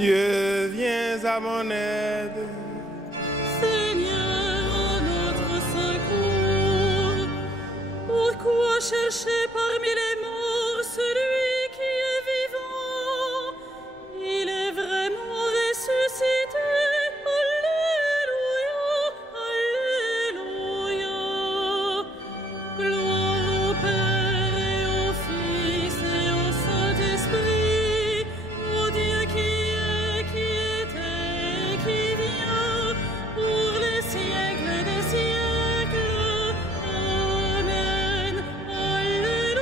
Dieu, viens à mon aide. Seigneur, notre secours, pourquoi chercher parmi les morts celui qui est vivant? Il est vraiment ressuscité. Alléluia, Alléluia. Gloire au Père et au Fils et au Saint-Esprit, au Dieu qui est, qui était et qui vient, pour les siècles des siècles. Amen. Alléluia.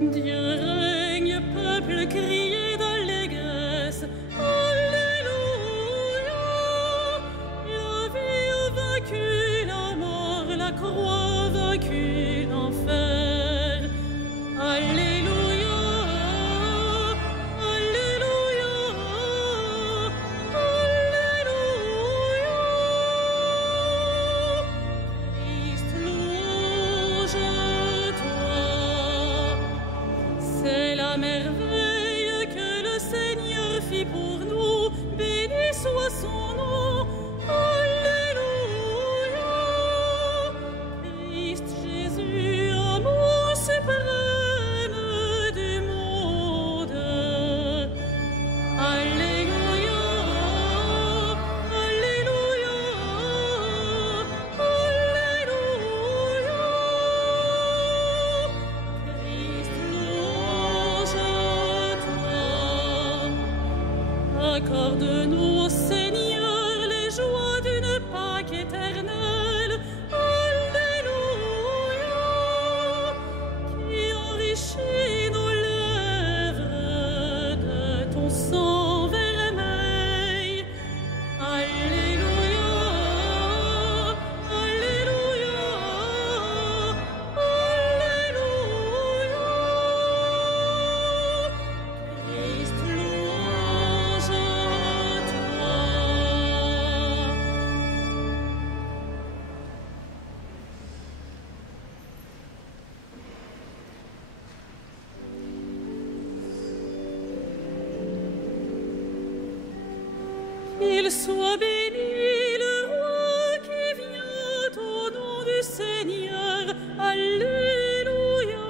Dieu règne, peuple, criez d'allégresse. Alléluia. La vie a vaincu la mort, la croix a vaincu l'enfer. Alléluia. Alléluia. Alléluia. Christ, louange à toi. C'est la merveille que le Seigneur fit pour nous. Béni soit son nom. Alléluia. Christ Jésus, amour suprême du monde. Alléluia. Alléluia. Alléluia. Christ, louange à toi. Accorde-nous, Seigneur, les joies d'une Pâque éternelle. Alléluia. Qui enrichit nos lèvres de ton sang vermeil. Alléluia. Alléluia. Alléluia. Christ, louange à toi. Qu'il soit béni le roi qui vient au nom du Seigneur. Alléluia.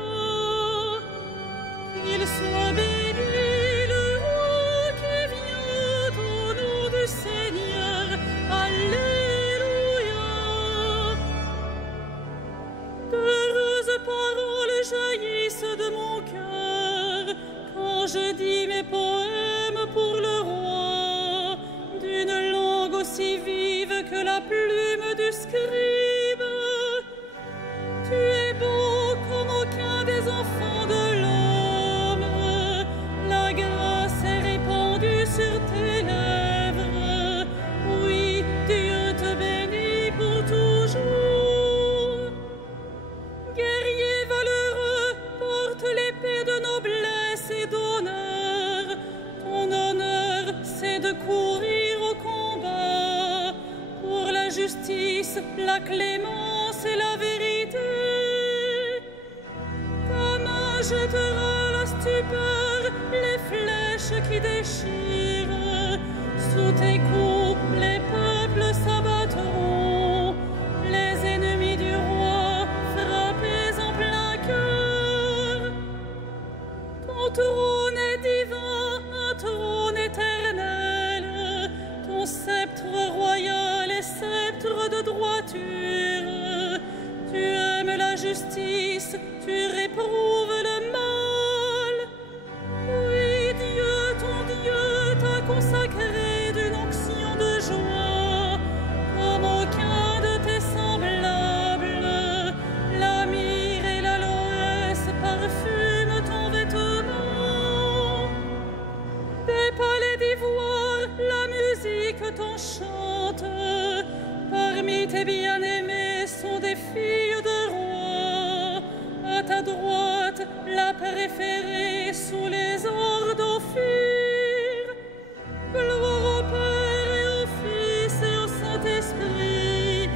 Qu'il soit béni le roi qui vient au nom du Seigneur. Alléluia. D'heureuses paroles jaillissent de mon cœur quand je dis mes poèmes pour le roi, d'une langue aussi vive que la plume du scribe. Tu es beau comme aucun des enfants de l'homme. La grâce est répandue sur tes lèvres. Oui, Dieu te bénit pour toujours. Guerrier valeureux, porte l'épée de noblesse et d'honneur. Ton honneur, c'est de courir au combat pour la justice, la clémence et la vérité. Ta main jettera la stupeur, les flèches qui déchirent. Sous tes coups, les peuples s'abattront. Les ennemis du roi, frappés en plein cœur. Ton trône est divin, un trône éternel. Ton sceptre royal est sceptre de droiture. Tu aimes la justice, tu réprouves le mal. Oui, Dieu, ton Dieu, t'a consacré d'une onction de joie, comme aucun de tes semblables. La myrrhe et l'aloès parfument ton vêtement. Des palais d'ivoire, la musique t'enchante. Parmi tes bien-aimés sont des filles de rois. À ta droite, la préférée sous les ors d'Ophir. Gloire au Père et au Fils et au Saint-Esprit,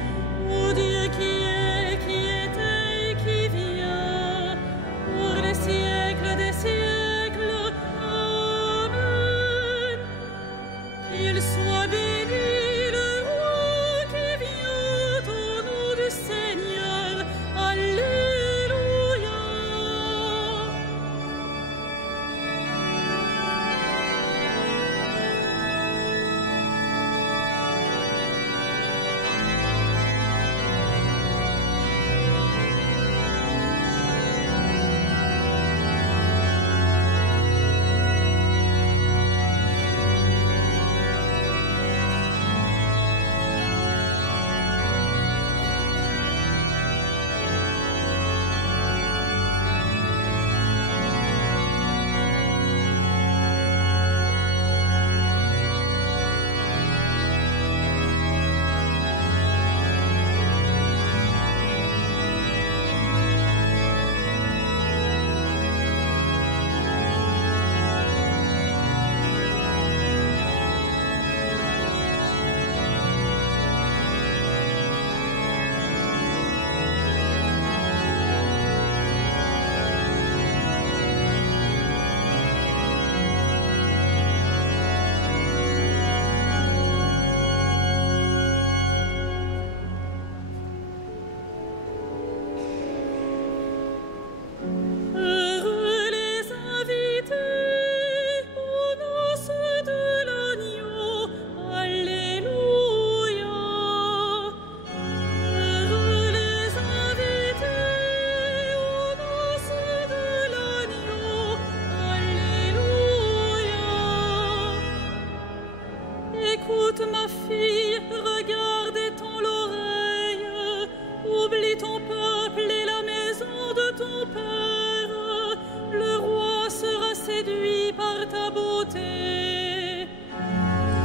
beauté.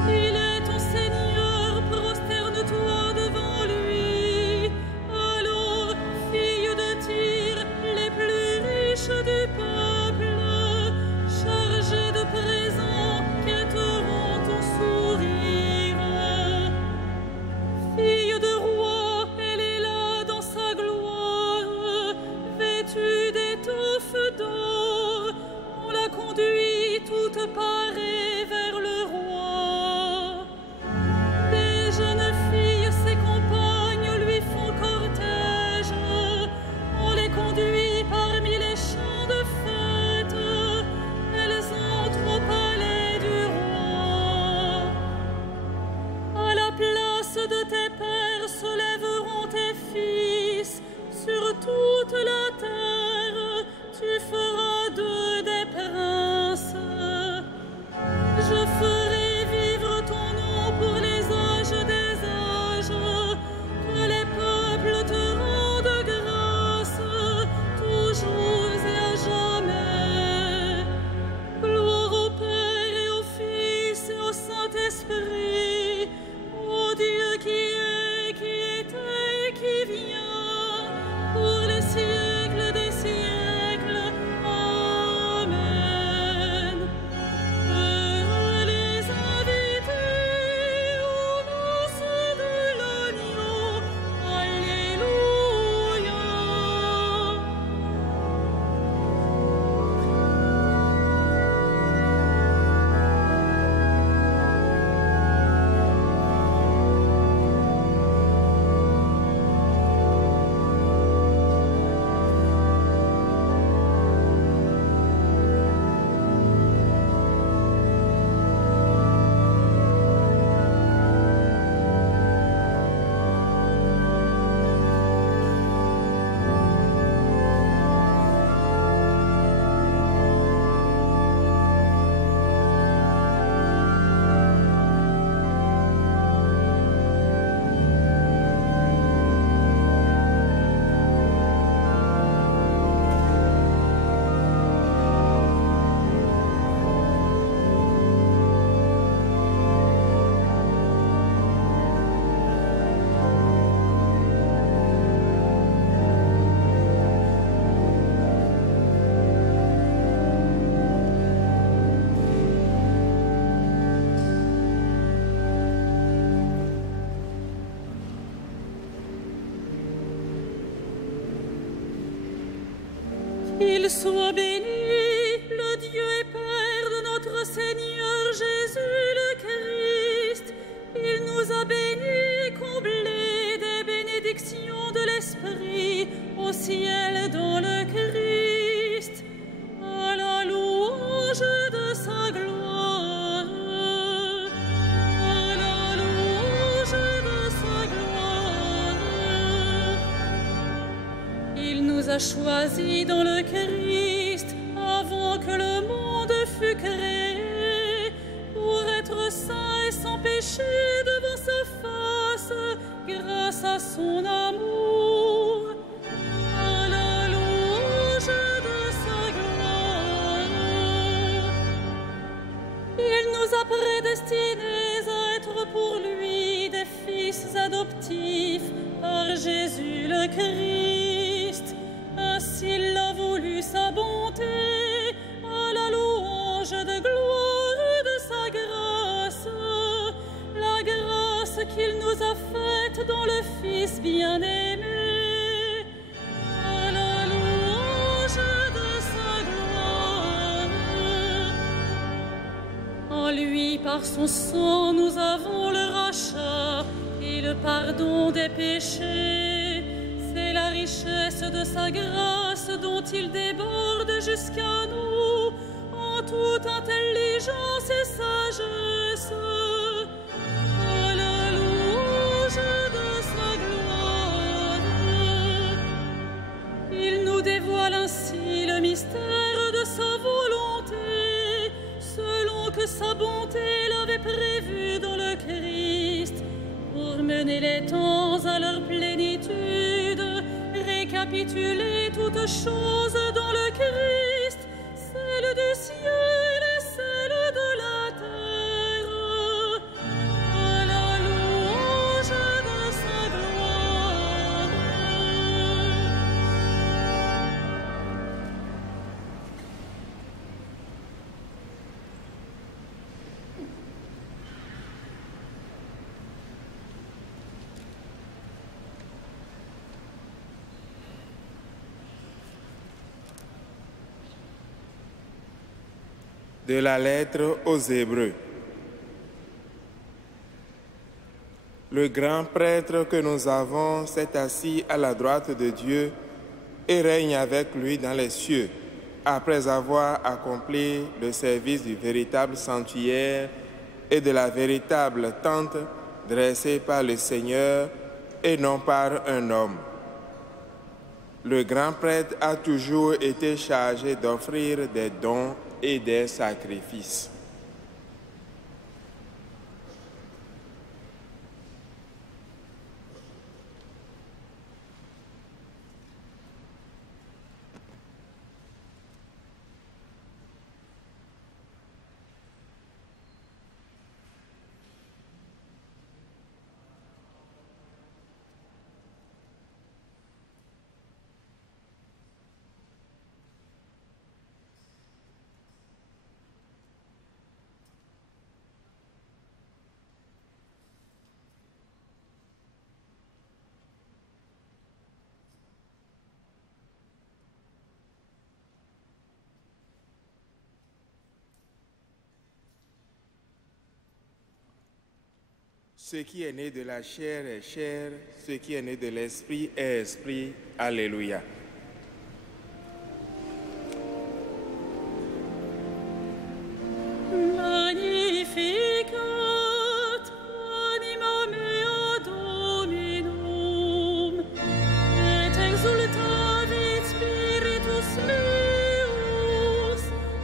Il est ton Seigneur, prosterne-toi devant lui. Alors, fille de Tyr, les plus riches du peuple, chargés de présents, quêteront ton sourire. Fille de roi, elle est là dans sa gloire, vêtue d'étoffes d'or. On la conduit toute parée vers le roi. Des jeunes filles, ses compagnes, lui font cortège. On les conduit parmi les champs de fête. Elles entrent au palais du roi. À la place de tes pères se lèveront tes fils. Sur toute la terre, tu feras d'eux des princes. Je ferai vivre ton nom pour les âges des âges. Que les peuples te rendent grâce, toujours et à jamais. Gloire au Père et au Fils et au Saint-Esprit, au Dieu qui est, qui était et qui vient, pour les siècles des siècles. Amen. Heureux les invités aux noces de l'agneau. Alléluia. Qu'il soit béni, le Dieu et Père de notre Seigneur Jésus le Christ. Il nous a bénis, comblés des bénédictions de l'Esprit au ciel dans le Christ, à la louange de sa gloire. À la louange de sa gloire. Il nous a choisis dans le Christ avant que le monde fût créé, pour être saints et sans péché devant sa face, grâce à son amour. À la louange de sa gloire. Il nous a prédestinés à être pour lui des fils adoptifs par Jésus le Christ. Ainsi il a voulu sa bonté, à la louange de gloire de sa grâce, la grâce qu'il nous a faite dans le Fils bien-aimé, à la louange de sa gloire. En lui, par son sang, nous avons le rachat et le pardon des péchés. C'est la richesse de sa grâce dont il déborde jusqu'à nous en toute intelligence et sagesse. À la louange de sa gloire. Il nous dévoile ainsi le mystère de sa volonté, selon que sa bonté l'avait prévu dans le Christ, pour mener les temps à leur plénitude, récapituler toutes choses dans le Christ, celle du ciel et celle de la De la lettre aux Hébreux. Le grand prêtre que nous avons s'est assis à la droite de Dieu et règne avec lui dans les cieux, après avoir accompli le service du véritable sanctuaire et de la véritable tente dressée par le Seigneur et non par un homme. Le grand prêtre a toujours été chargé d'offrir des dons et des sacrifices. Ce qui est né de la chair est chair, ce qui est né de l'esprit est esprit. Alléluia. Magnificat anima mea Dominum, et exultavit spiritus meus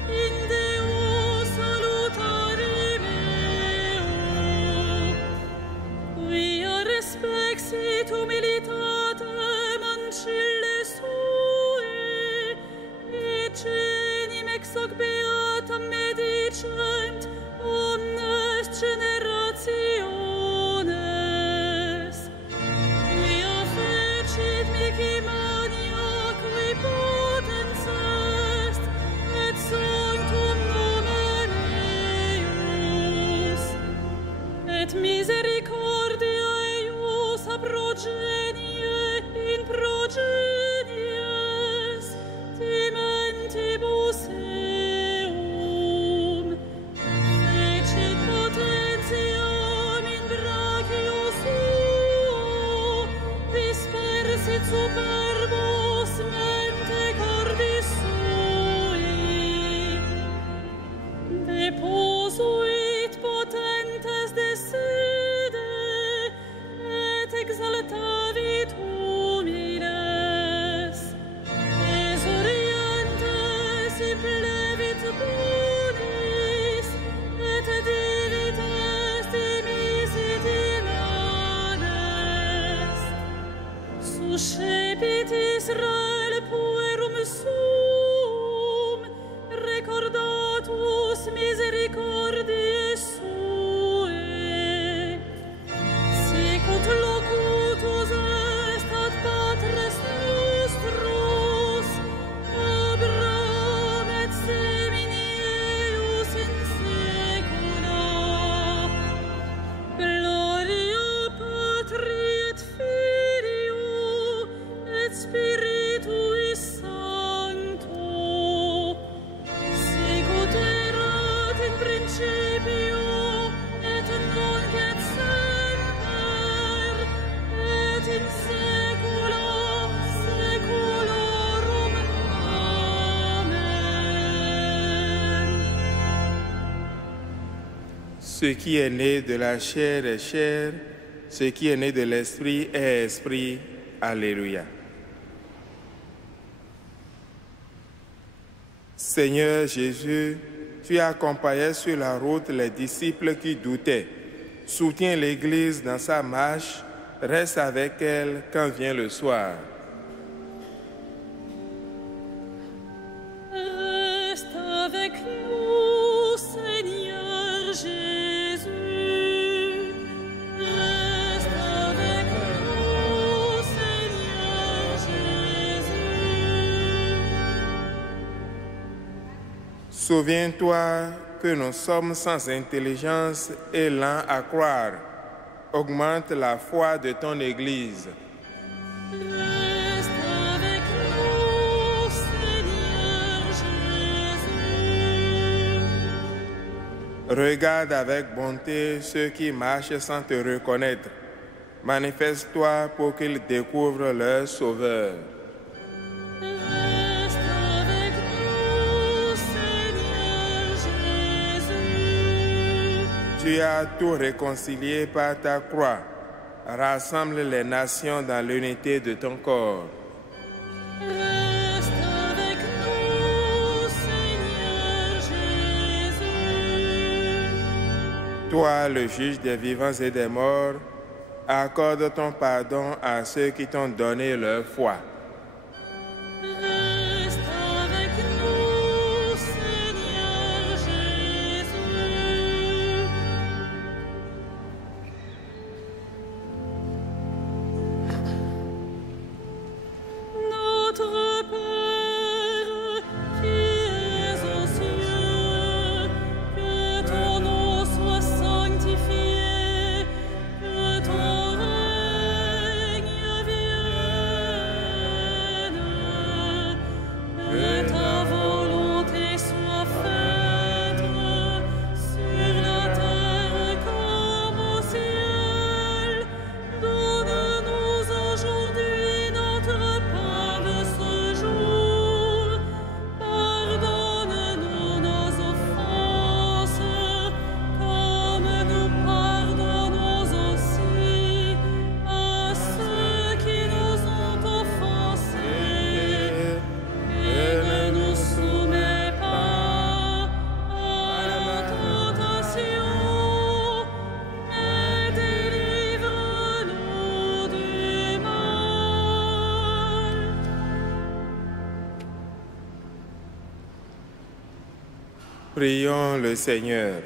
in Deo salutare meo. Quia respexit humilitatem ancille sue, et genim ex hoc beatam medicent omnes generationes. Quia fecit mihi maniaque potens est, et sanctum nomen eius, et misericordia eius ab progenie in progenies timentibus eum, fecit potentiam in brachio suo, dispersit superbos mente cordis sui, deposuit potentes de sede, et exaltavit humiles, exurientes implevit bonis, et divit est dimisit in Hades. Suscepit Israel puerum suum, recordatus misericordiae suae. Sicut locutus est ad patres nostros, Abraham et semini eius in saecula. Gloria Patri et Filio et Spiritui Sancto, sicut erat in principio et nunc et semper et in saecula saeculorum. Amen. Ce qui est né de la chair est chair, ce qui est né de l'esprit est esprit. Alléluia. Seigneur Jésus, tu accompagnais sur la route les disciples qui doutaient. Soutiens l'Église dans sa marche, reste avec elle quand vient le soir. Reste avec nous, Seigneur Jésus. Reste avec nous, Seigneur Jésus. Souviens-toi que nous sommes sans intelligence et lents à croire. Augmente la foi de ton Église. Reste avec nous, Seigneur Jésus. Regarde avec bonté ceux qui marchent sans te reconnaître. Manifeste-toi pour qu'ils découvrent leur Sauveur. Reste avec nous, Seigneur Jésus. Tu as tout réconcilié par ta croix. Rassemble les nations dans l'unité de ton corps. Reste avec nous, Seigneur Jésus. Toi, le juge des vivants et des morts, accorde ton pardon à ceux qui t'ont donné leur foi. Reste avec nous, Seigneur Jésus. Notre Père qui es aux cieux, que ton nom soit sanctifié, que ton règne vienne, que ta volonté soit faite sur la terre comme au ciel. Donne-nous aujourd'hui notre pain de ce jour. Pardonne-nous nos offenses, comme nous pardonnons aussi à ceux qui nous ont offensés. Et ne nous soumets pas à la tentation, mais délivre-nous du mal. Prions le Seigneur.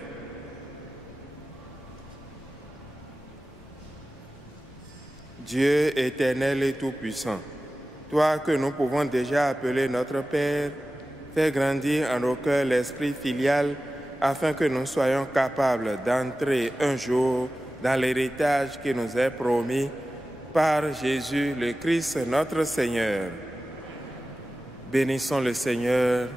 Dieu éternel et tout-puissant, toi que nous pouvons déjà appeler notre Père, fais grandir en nos cœurs l'esprit filial afin que nous soyons capables d'entrer un jour dans l'héritage qui nous est promis par Jésus le Christ notre Seigneur. Bénissons le Seigneur.